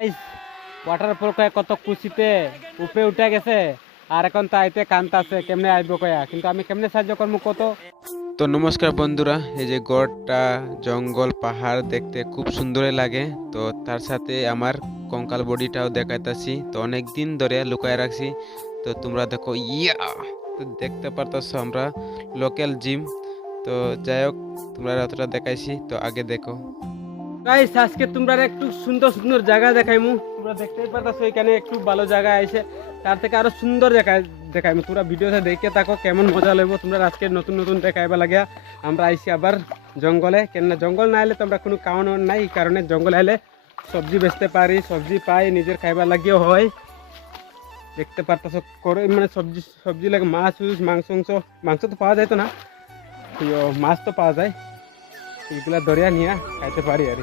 Guys waterfall কয়া কত খুশিতে উপরে উঠে গেছে আর এখন তাইতে কান্তাছে কেমনে আইব কয়া কিন্তু আমি কেমনে সাহায্য করবো কত। তো নমস্কার বন্ধুরা, এই যে গড়টা জঙ্গল পাহাড় দেখতে খুব সুন্দরই লাগে। তো তার সাথে আমার কঙ্কাল বডিটাও দেখাইতাছি। তো অনেক দিন ধরে লুকায় রাখছি। তো তোমরা দেখো, ইয়া তো দেখতে পারতাছো আমরা লোকাল জিম। তো যাই হোক, তোমরা অতটা দেখাইছি, তো আগে দেখো। গাইস আজকে তোমরা একটু সুন্দর সুন্দর জায়গা দেখাইমু, তোমরা দেখতেই পারতাছো এখানে একটু ভালো জায়গা আইছে, তার থেকে আরো সুন্দর দেখাইমু। তোমরা ভিডিওটা দেখে থাকো, কেমন মজা লাগবে। তোমরা আজকে নতুন নতুন দেখাইবা লাগে আমরা আইছি আবার জঙ্গলে, কেননা জঙ্গল না এলে তো আমরা কোনো খাওয়ানো নাই, এই কারণে জঙ্গলে এলে সবজি বেচতে পারি, সবজি পাই, নিজের খাইবার লাগিও হয়। দেখতে পারতাছো করে মানে সবজি সবজি লাগে মাছ মাংস মাংস তো পাওয়া যায় তো না, মাছ তো পাওয়া যায়, এগুলা দরিয়া নিয়ে খাইতে পারি আর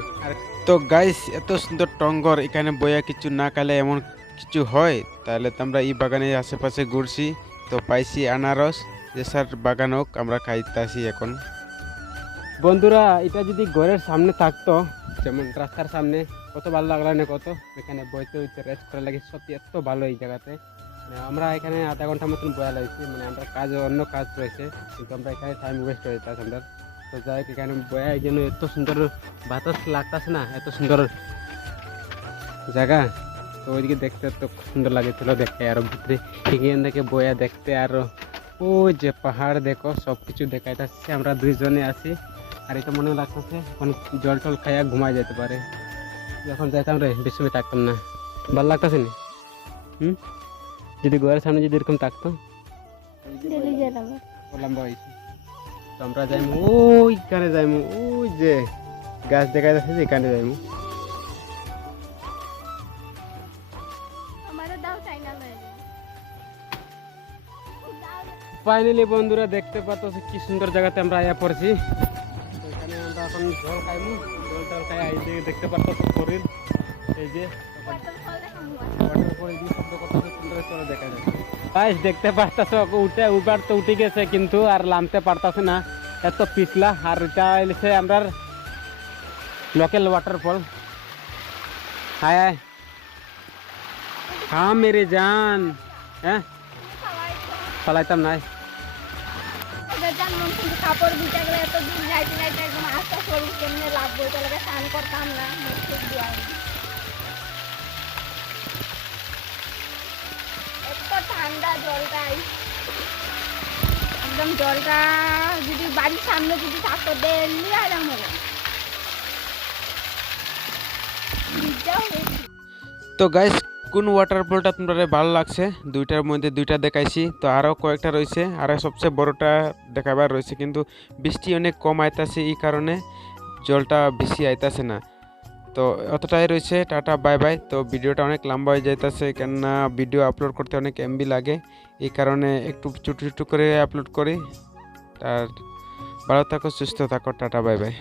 তো গাইস, এত সুন্দর টঙ্গর এখানে বইয়া কিছু না খাইলে এমন কিছু হয়? তাহলে তো আমরা এই বাগানের আশেপাশে ঘুরছি, তো পাইছি আনারস, যে স্যার বাগান হোক, আমরা খাইতাছি এখন। বন্ধুরা এটা যদি ঘরের সামনে থাকতো, যেমন রাস্তার সামনে, কত ভালো লাগলো না কত। এখানে বইতে হইতে রেস্ট করা লাগে, সত্যি এত ভালো এই জায়গাতে। মানে আমরা এখানে আধা ঘন্টার মতন বয়া লাগছি, মানে আমরা অন্য কাজ রয়েছে, কিন্তু আমরা এখানে টাইম ওয়েস্ট হয়ে যাচ্ছে আমরা। তো যাই হোক, এখানে বয়া এই জন্য এত সুন্দর বাতাস লাগতেছে না, এত সুন্দর জায়গা। তো ওইদিকে দেখতে এত সুন্দর লাগেছিল, দেখতে আরো ভিতরে এখান থেকে বয়া দেখতে আরো ওই যে পাহাড় দেখো, সব কিছু দেখাইতেছে। আমরা দুইজনে আছি আর এটা মনে লাগতেছে এখন জল টল খাইয়া ঘুমাই যেতে পারে। যখন যাইতাম রে বেশি সময় থাকতাম না, ভালো লাগতেছে না। যদি ঘরের সামনে যদি এরকম থাকতো লম্বা হয়েছে। তো আমরা যাইমু ওইখানে, যাইমু ওই যে গাছ দেখা যাচ্ছে যে এখানে যাইমু। ফাইনালি বন্ধুরা দেখতে পাচ্ছ কি সুন্দর জায়গাতে আমরা আয়া পড়ছি। এখানে আমরা এখন জল খাইমু, জল টল খাই আইতে দেখতে পাচ্ছ শরীর এই যে দেখা যাচ্ছে। গাইস দেখতে পারতাছ উবার তো উঠে গেছে কিন্তু আর নামতে পারতাছে না, এত পিছলা। আর এটা এসে আমরা লোকাল ওয়াটারফল। হায় হায় হ্যাঁ মেরে জান, হ্যাঁ পালাইতাম নাই। কাপড় দিতে গেলে এত দূর যাইতে যাইতে একদম আস্তে শরীর কেমনে লাগবে, তাহলে স্নান করতাম না, এত ঠান্ডা জলটাই, একদম জলটা যদি বাড়ির সামনে যদি থাকতো ডেলি আরাম হলো। তো গাইস, কোন ওয়াটারফলটা তোমরা ভালো লাগছে? দুইটার মধ্যে দুইটা দেখাইছি, তো আরও কয়েকটা রয়েছে, আর সবচেয়ে বড়টা দেখাবার রয়েছে, কিন্তু বৃষ্টি অনেক কম আইতাছে, এই কারণে জলটা বেশি আইতাছে না। তো অতটাই রয়েছে, টাটা বাই বাই। তো ভিডিওটা অনেক লম্বা হয়ে যাইতেছে, কেননা ভিডিও আপলোড করতে অনেক এমবি লাগে, এই কারণে একটু ছোটো ছোটো করে আপলোড করি। আর ভালো থাকো, সুস্থ থাকো, টাটা বাই বাই।